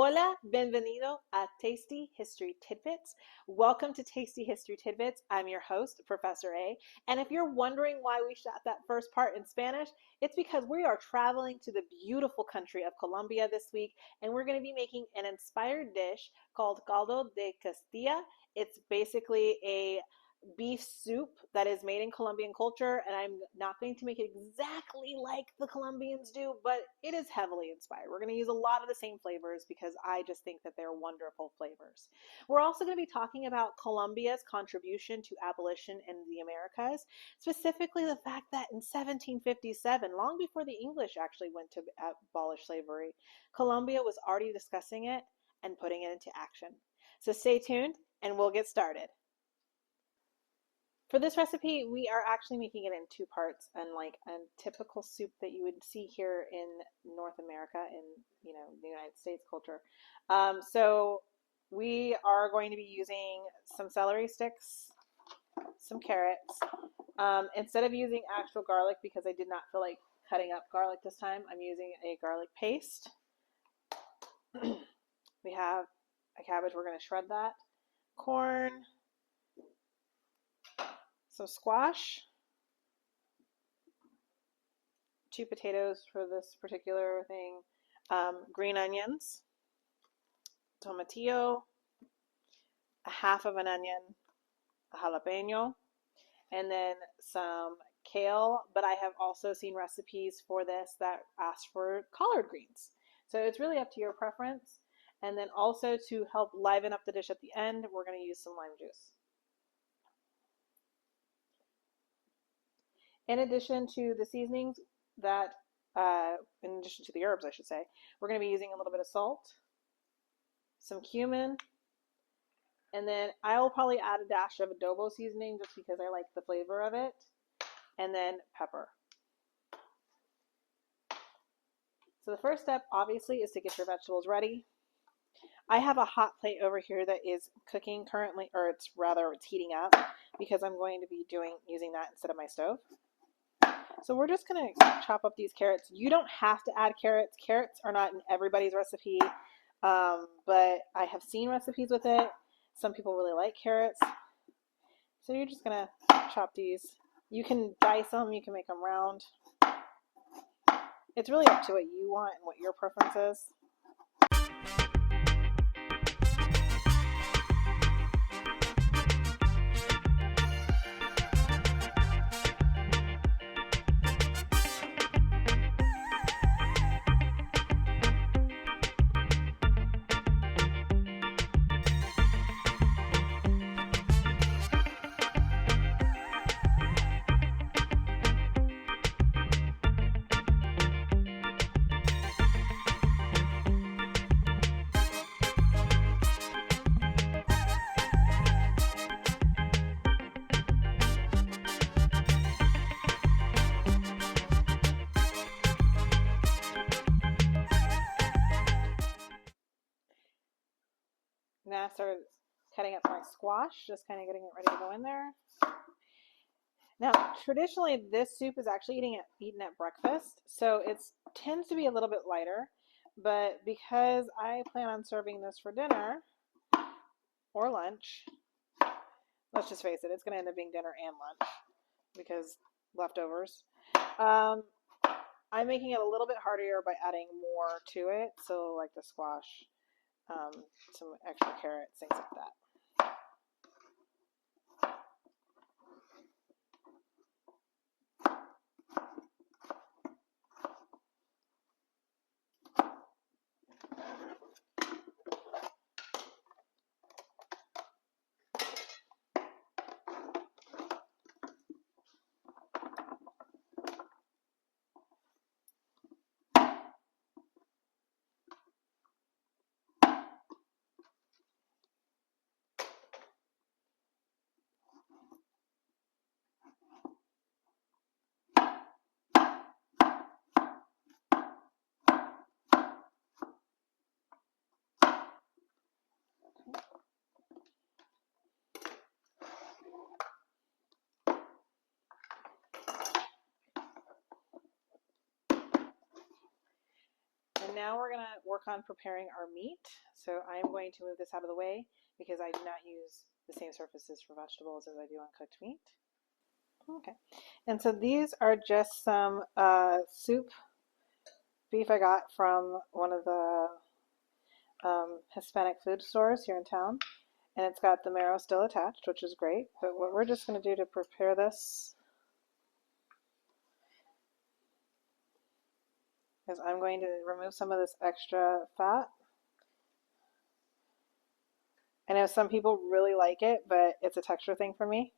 Hola, bienvenido a Tasty History Tidbits. Welcome to Tasty History Tidbits. I'm your host, Professor A. And if you're wondering why we shot that first part in Spanish, it's because we are traveling to the beautiful country of Colombia this week, and we're going to be making an inspired dish called caldo de costilla. It's basically a beef soup that is made in Colombian culture, and I'm not going to make it exactly like the Colombians do, but it is heavily inspired. We're going to use a lot of the same flavors because I just think that they're wonderful flavors. We're also going to be talking about Colombia's contribution to abolition in the Americas, specifically the fact that in 1757, long before the English actually went to abolish slavery, Colombia was already discussing it and putting it into action. So stay tuned and we'll get started. For this recipe, we are actually making it in two parts, unlike a typical soup that you would see here in North America, in the United States culture. So we are going to be using some celery sticks, some carrots. Instead of using actual garlic, because I did not feel like cutting up garlic this time, I'm using a garlic paste. We have a cabbage, we're going to shred that. Corn. Some squash, 2 potatoes for this particular thing, green onions, tomatillo, a half of an onion, a jalapeno, and then some kale, but I have also seen recipes for this that ask for collard greens. So it's really up to your preference. And then also to help liven up the dish at the end, we're going to use some lime juice. In addition to the seasonings in addition to the herbs, I should say, we're going to be using a little bit of salt, some cumin, and then I'll probably add a dash of adobo seasoning just because I like the flavor of it, and then pepper. So the first step, obviously, is to get your vegetables ready. I have a hot plate over here that is cooking currently, or it's heating up because I'm going to be using that instead of my stove. So we're just going to chop up these carrots. You don't have to add carrots. Carrots are not in everybody's recipe, but I have seen recipes with it. Some people really like carrots. So you're just going to chop these. You can dice them. You can make them round. It's really up to what you want and what your preference is. Now I started cutting up my squash, just kind of getting it ready to go in there. Now, traditionally, this soup is actually eaten at breakfast, so it tends to be a little bit lighter, but because I plan on serving this for dinner or lunch, let's just face it, it's going to end up being dinner and lunch because leftovers. I'm making it a little bit harder by adding more to it, so like the squash, some extra carrots, things like that. now we're going to work on preparing our meat. So I'm going to move this out of the way because I do not use the same surfaces for vegetables as I do on cooked meat. Okay, and so these are just some soup beef I got from one of the Hispanic food stores here in town. And it's got the marrow still attached, which is great. But what we're just going to do to prepare this is I'm going to remove some of this extra fat. I know some people really like it, but it's a texture thing for me.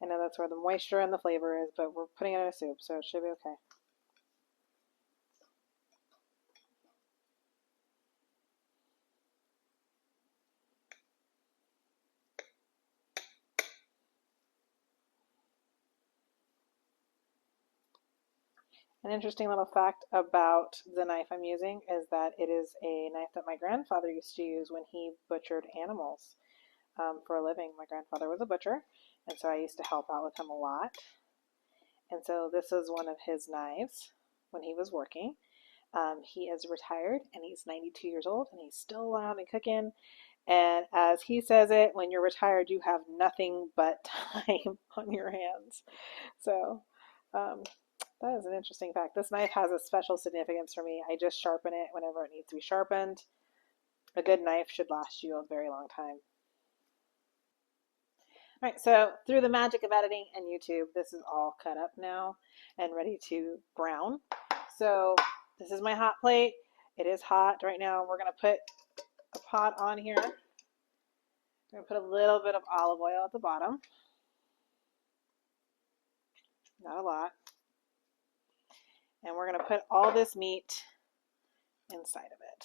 I know that's where the moisture and the flavor is, but we're putting it in a soup, so it should be okay. An interesting little fact about the knife I'm using is that it is a knife that my grandfather used to use when he butchered animals for a living. My grandfather was a butcher, and so I used to help out with him a lot. And so this is one of his knives when he was working. He is retired and he's 92 years old and he's still around and cooking. And as he says it, when you're retired, you have nothing but time on your hands. So that is an interesting fact. This knife has a special significance for me. I just sharpen it whenever it needs to be sharpened. A good knife should last you a very long time. All right, so through the magic of editing and YouTube, this is all cut up now and ready to brown. So this is my hot plate. It is hot right now. We're going to put a pot on here. We're going to put a little bit of olive oil at the bottom. Not a lot. And we're going to put all this meat inside of it.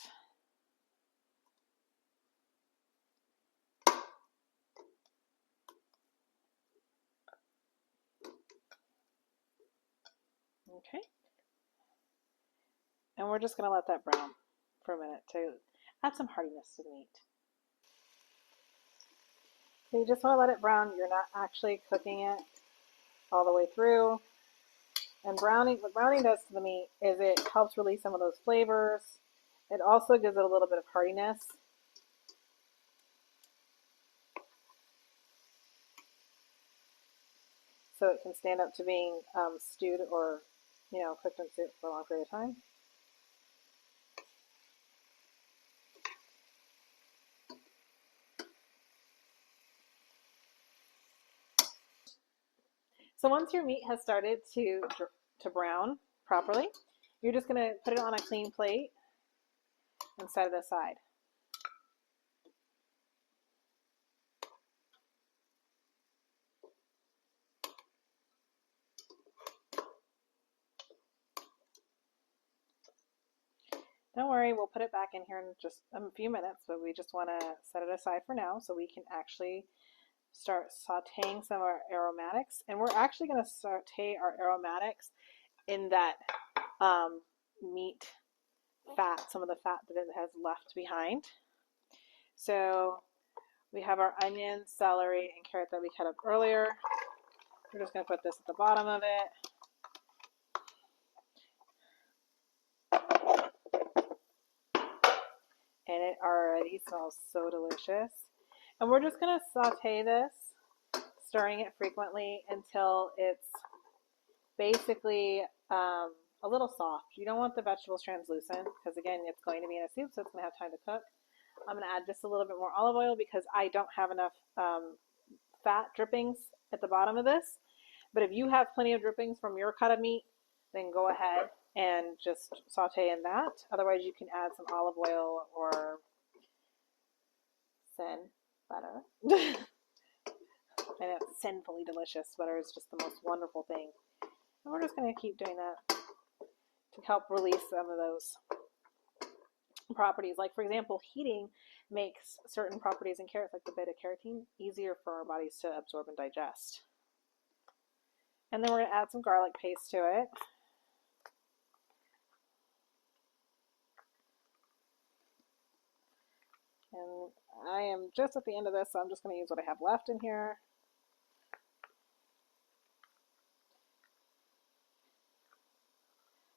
Okay. And we're just going to let that brown for a minute to add some heartiness to the meat. So you just want to let it brown. You're not actually cooking it all the way through. And browning, what browning does to the meat is it helps release some of those flavors. It also gives it a little bit of heartiness. So it can stand up to being stewed or, cooked in soup for a long period of time. So once your meat has started to brown properly, you're just going to put it on a clean plate and set it aside. Don't worry, we'll put it back in here in just a few minutes, but we just want to set it aside for now so we can actually start sauteing some of our aromatics. And we're actually going to saute our aromatics in that meat fat, some of the fat that it has left behind. So we have our onion, celery, and carrot that we cut up earlier. We're just going to put this at the bottom of it. And it already smells so delicious. And we're just going to saute this, stirring it frequently until it's basically a little soft. You don't want the vegetables translucent because, again, it's going to be in a soup, so it's going to have time to cook. I'm going to add just a little bit more olive oil because I don't have enough fat drippings at the bottom of this. But if you have plenty of drippings from your cut of meat, then go ahead and just saute in that. Otherwise, you can add some olive oil or butter. And it's sinfully delicious. Butter is just the most wonderful thing. And we're just going to keep doing that to help release some of those properties. Like, for example, heating makes certain properties in carrots, like the beta-carotene, easier for our bodies to absorb and digest. And then we're going to add some garlic paste to it. And I am just at the end of this, so I'm just going to use what I have left in here.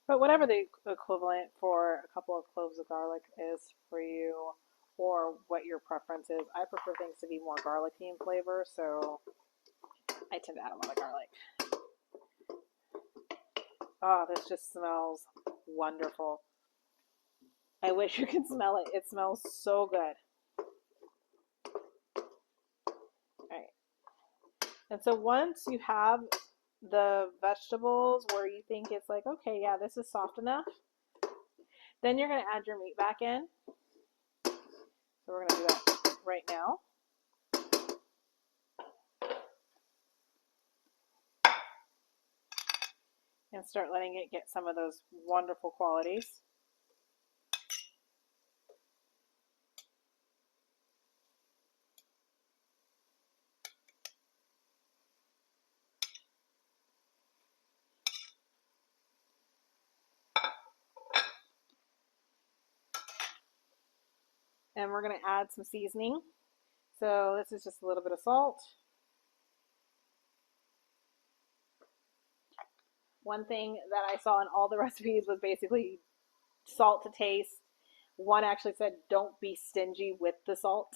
But whatever the equivalent for a couple of cloves of garlic is for you, or what your preference is. I prefer things to be more garlicky in flavor, so I tend to add a lot of garlic. Oh, this just smells wonderful. I wish you could smell it. It smells so good. All right. And so once you have the vegetables where you think it's like, okay, yeah, this is soft enough, then you're going to add your meat back in. So we're going to do that right now. And start letting it get some of those wonderful qualities. And we're going to add some seasoning. So this is just a little bit of salt. One thing that I saw in all the recipes was basically salt to taste. One actually said don't be stingy with the salt.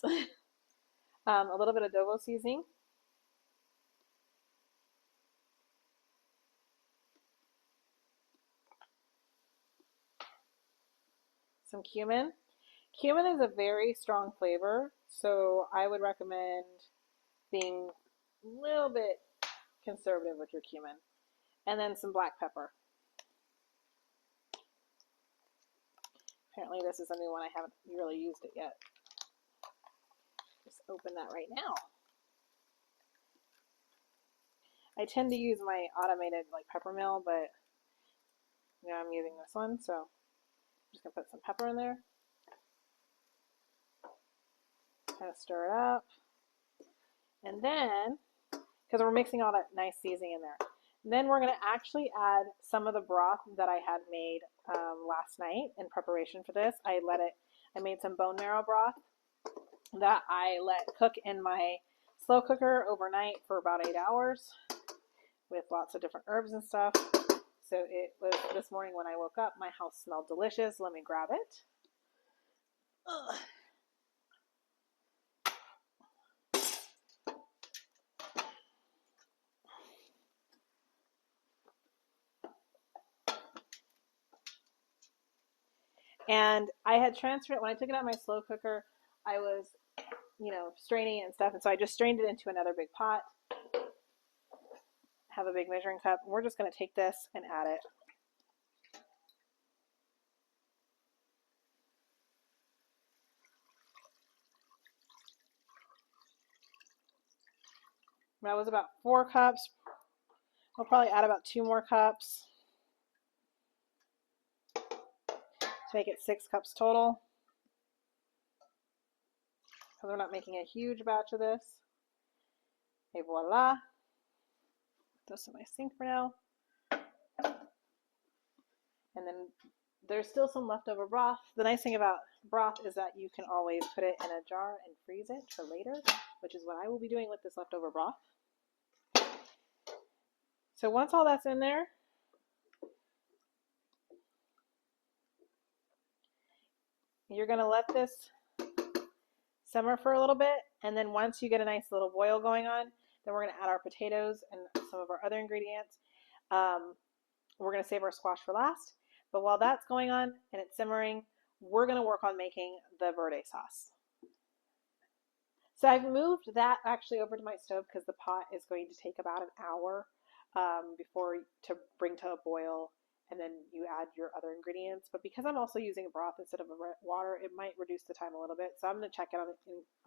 A little bit of adobo seasoning. Some cumin. Cumin is a very strong flavor, so I would recommend being a little bit conservative with your cumin. And then some black pepper. Apparently this is a new one. I haven't really used it yet. Just open that right now. I tend to use my automated pepper mill, but I'm using this one, so I'm just gonna put some pepper in there. Kind of stir it up. And then, because we're mixing all that nice seasoning in there, then we're going to actually add some of the broth that I had made last night in preparation for this. I made some bone marrow broth that I let cook in my slow cooker overnight for about 8 hours with lots of different herbs and stuff. So it was this morning when I woke up, my house smelled delicious. Let me grab it. Ugh. And I had transferred it when I took it out of my slow cooker. I was, straining it and stuff, and so I just strained it into another big pot. Have a big measuring cup. And we're just going to take this and add it. That was about 4 cups. We'll probably add about 2 more cups to make it 6 cups total. Because we're not making a huge batch of this. Et voila. Put this in my sink for now. And then there's still some leftover broth. The nice thing about broth is that you can always put it in a jar and freeze it for later, which is what I will be doing with this leftover broth. So once all that's in there, you're going to let this simmer for a little bit, and then once you get a nice little boil going on, then we're going to add our potatoes and some of our other ingredients. We're going to save our squash for last, but while that's going on and it's simmering, we're going to work on making the verde sauce. So I've moved that actually over to my stove because the pot is going to take about an hour to bring to a boil, and then you add your other ingredients. But because I'm also using a broth instead of a water, it might reduce the time a little bit. So I'm going to check it on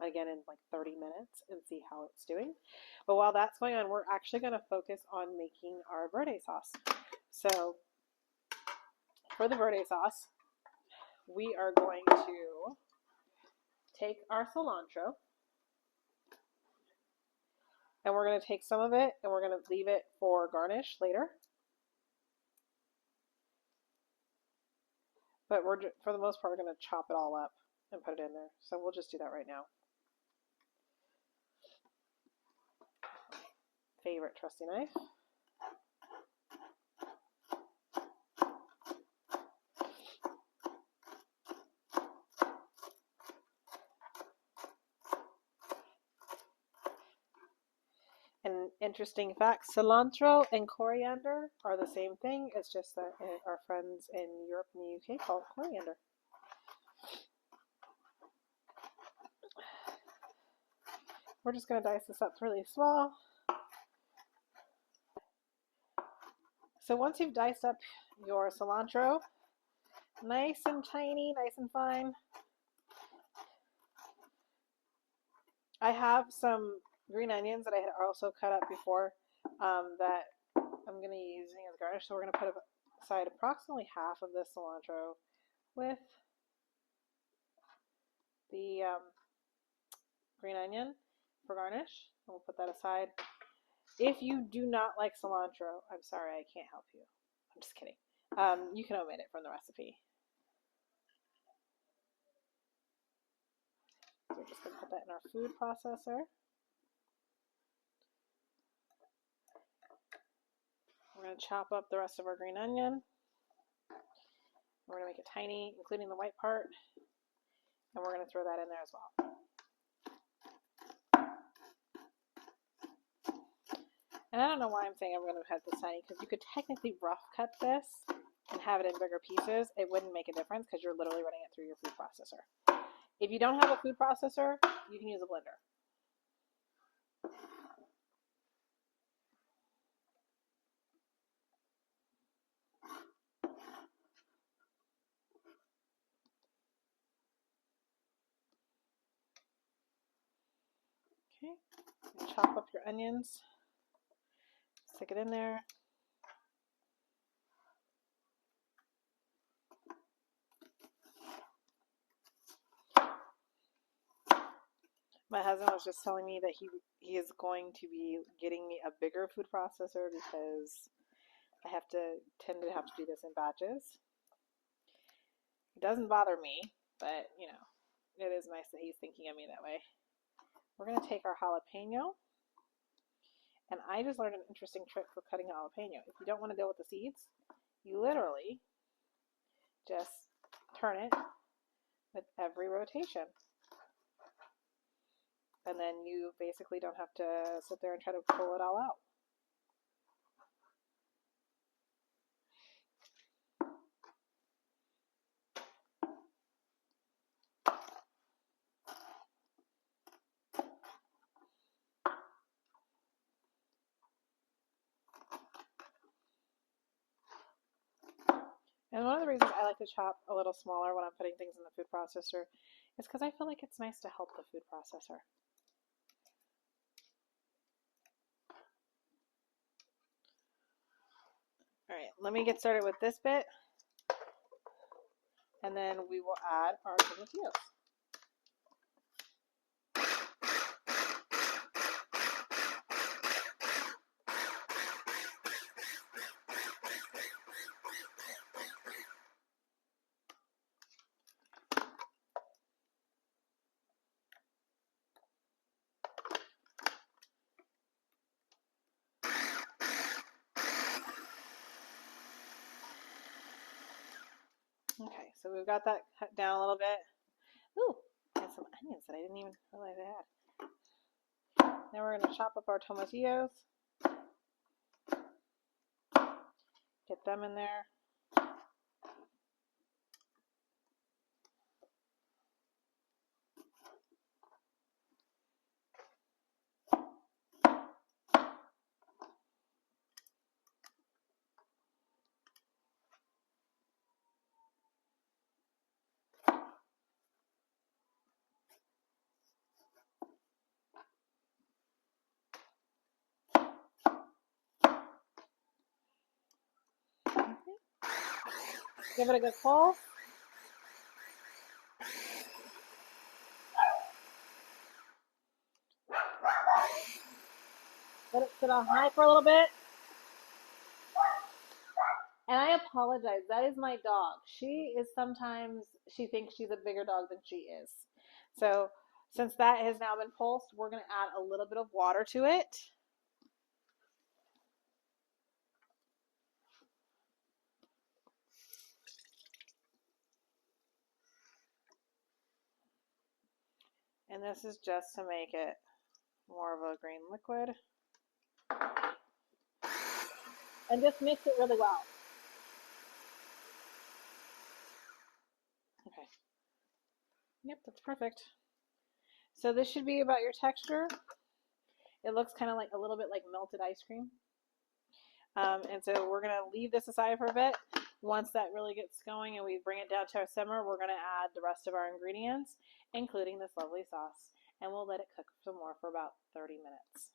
again in like 30 minutes and see how it's doing. But while that's going on, we're actually going to focus on making our verde sauce. So for the verde sauce, we are going to take our cilantro, and we're going to take some of it and we're going to leave it for garnish later. But for the most part, we're going to chop it all up and put it in there. So we'll just do that right now. Favorite trusty knife. Interesting fact, cilantro and coriander are the same thing. It's just that our friends in Europe and the UK call it coriander. We're just going to dice this up really small. So once you've diced up your cilantro, nice and tiny, nice and fine, I have some green onions that I had also cut up before that I'm going to be using as garnish. So we're going to put aside approximately half of this cilantro with the green onion for garnish. And we'll put that aside. If you do not like cilantro, I'm sorry, I can't help you. I'm just kidding. You can omit it from the recipe. So we're just going to put that in our food processor. We're going to chop up the rest of our green onion. We're going to make it tiny, including the white part. And we're going to throw that in there as well. And I don't know why I'm saying I'm going to cut this tiny, because you could technically rough cut this and have it in bigger pieces. It wouldn't make a difference because you're literally running it through your food processor. If you don't have a food processor, you can use a blender. Okay, chop up your onions, stick it in there. My husband was just telling me that he is going to be getting me a bigger food processor because I tend to have to do this in batches. It doesn't bother me, but you know, it is nice that he's thinking of me that way. We're going to take our jalapeno, and I just learned an interesting trick for cutting jalapeno. If you don't want to deal with the seeds, you literally just turn it with every rotation. And then you basically don't have to sit there and try to pull it all out. And one of the reasons I like to chop a little smaller when I'm putting things in the food processor is because I feel like it's nice to help the food processor. All right, let me get started with this bit, and then we will add our tomatillos. Okay, so we've got that cut down a little bit. Ooh, I have some onions that I didn't even realize I had. Now we're going to chop up our tomatillos. Get them in there. Give it a good pulse. Let it sit on high for a little bit. And I apologize. That is my dog. She thinks she's a bigger dog than she is. So since that has now been pulsed, we're going to add a little bit of water to it. And this is just to make it more of a green liquid. And just mix it really well. Okay. Yep, that's perfect. So this should be about your texture. It looks kind of like a little bit like melted ice cream. And so we're going to leave this aside for a bit. Once that really gets going and we bring it down to a simmer, we're going to add the rest of our ingredients, including this lovely sauce. And we'll let it cook some more for about 30 minutes.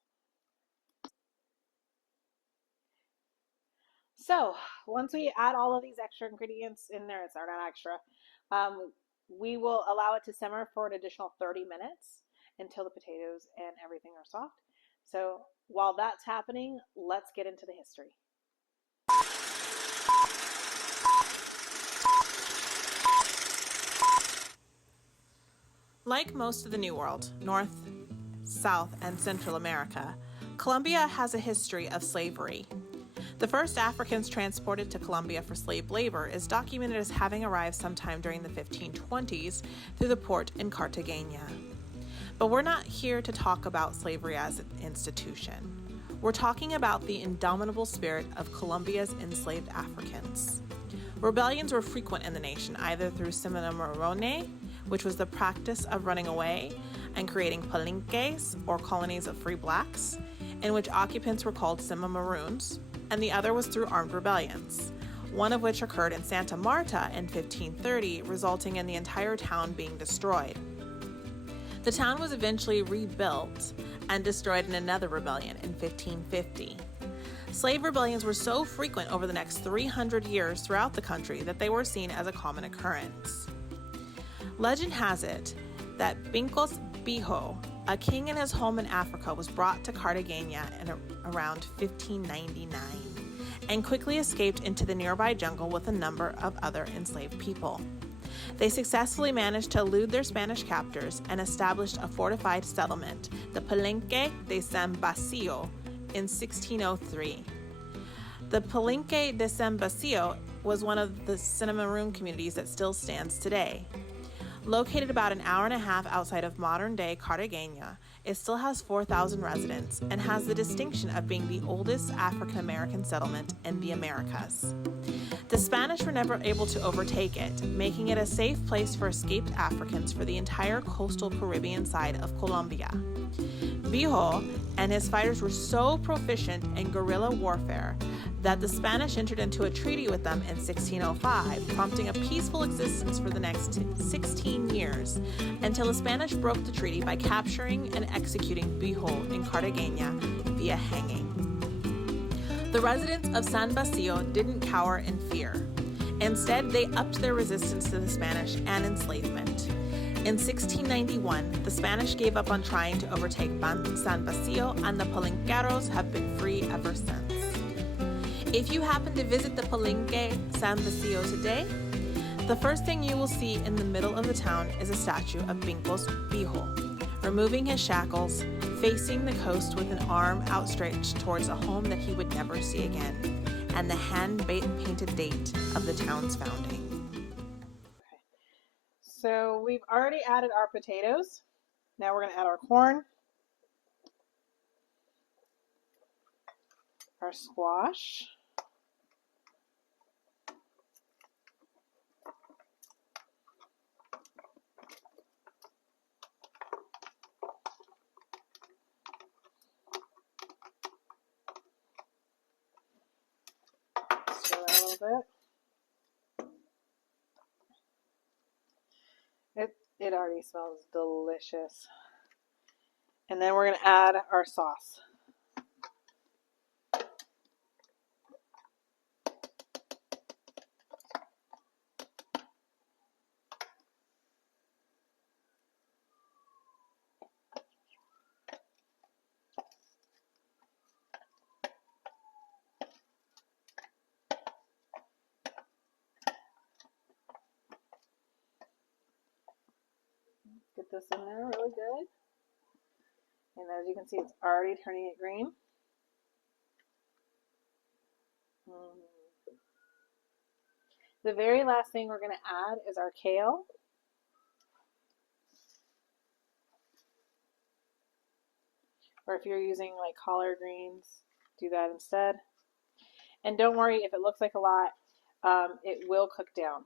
So once we add all of these extra ingredients in there, they're not extra, we will allow it to simmer for an additional 30 minutes until the potatoes and everything are soft. So while that's happening, let's get into the history. Like most of the New World, North, South, and Central America, Colombia has a history of slavery. The first Africans transported to Colombia for slave labor is documented as having arrived sometime during the 1520s through the port in Cartagena. But we're not here to talk about slavery as an institution. We're talking about the indomitable spirit of Colombia's enslaved Africans. Rebellions were frequent in the nation, either through Cimarrones, which was the practice of running away and creating palenques, or colonies of free blacks, in which occupants were called Cimarrones, and the other was through armed rebellions, one of which occurred in Santa Marta in 1530, resulting in the entire town being destroyed. The town was eventually rebuilt and destroyed in another rebellion in 1550. Slave rebellions were so frequent over the next 300 years throughout the country that they were seen as a common occurrence. Legend has it that Pincos Biho, a king in his home in Africa, was brought to Cartagena in around 1599 and quickly escaped into the nearby jungle with a number of other enslaved people. They successfully managed to elude their Spanish captors and established a fortified settlement, the Palenque de San Basilio, in 1603. The Palenque de San Basilio was one of the Cimarron communities that still stands today. Located about an hour and a half outside of modern-day Cartagena, it still has 4,000 residents and has the distinction of being the oldest African-American settlement in the Americas. The Spanish were never able to overtake it, making it a safe place for escaped Africans for the entire coastal Caribbean side of Colombia. Biho and his fighters were so proficient in guerrilla warfare that the Spanish entered into a treaty with them in 1605, prompting a peaceful existence for the next 16 years, until the Spanish broke the treaty by capturing and executing Biho in Cartagena via hanging. The residents of San Basilio didn't cower in fear. Instead, they upped their resistance to the Spanish and enslavement. In 1691, the Spanish gave up on trying to overtake San Basilio, and the Palenqueros have been free ever since. If you happen to visit the Palenque San Basilio today, the first thing you will see in the middle of the town is a statue of Pincos Biho, removing his shackles, facing the coast with an arm outstretched towards a home that he would never see again, and the hand-painted date of the town's founding. Okay. So we've already added our potatoes. Now we're going to add our corn, our squash, stir that a little bit. It already smells delicious. And then we're going to add our sauce. Get this in there really good. And as you can see, it's already turning it green. The very last thing we're going to add is our kale. Or if you're using like collard greens, do that instead. And don't worry if it looks like a lot, it will cook down.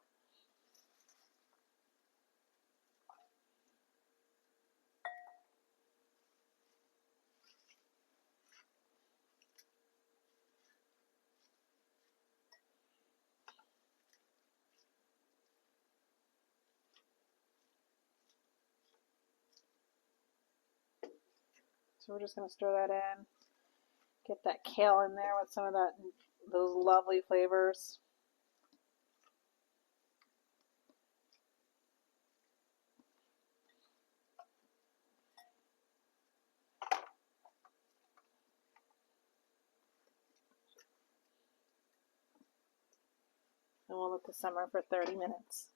So we're just going to stir that in. Get that kale in there with some of those lovely flavors. And we'll let this simmer for 30 minutes.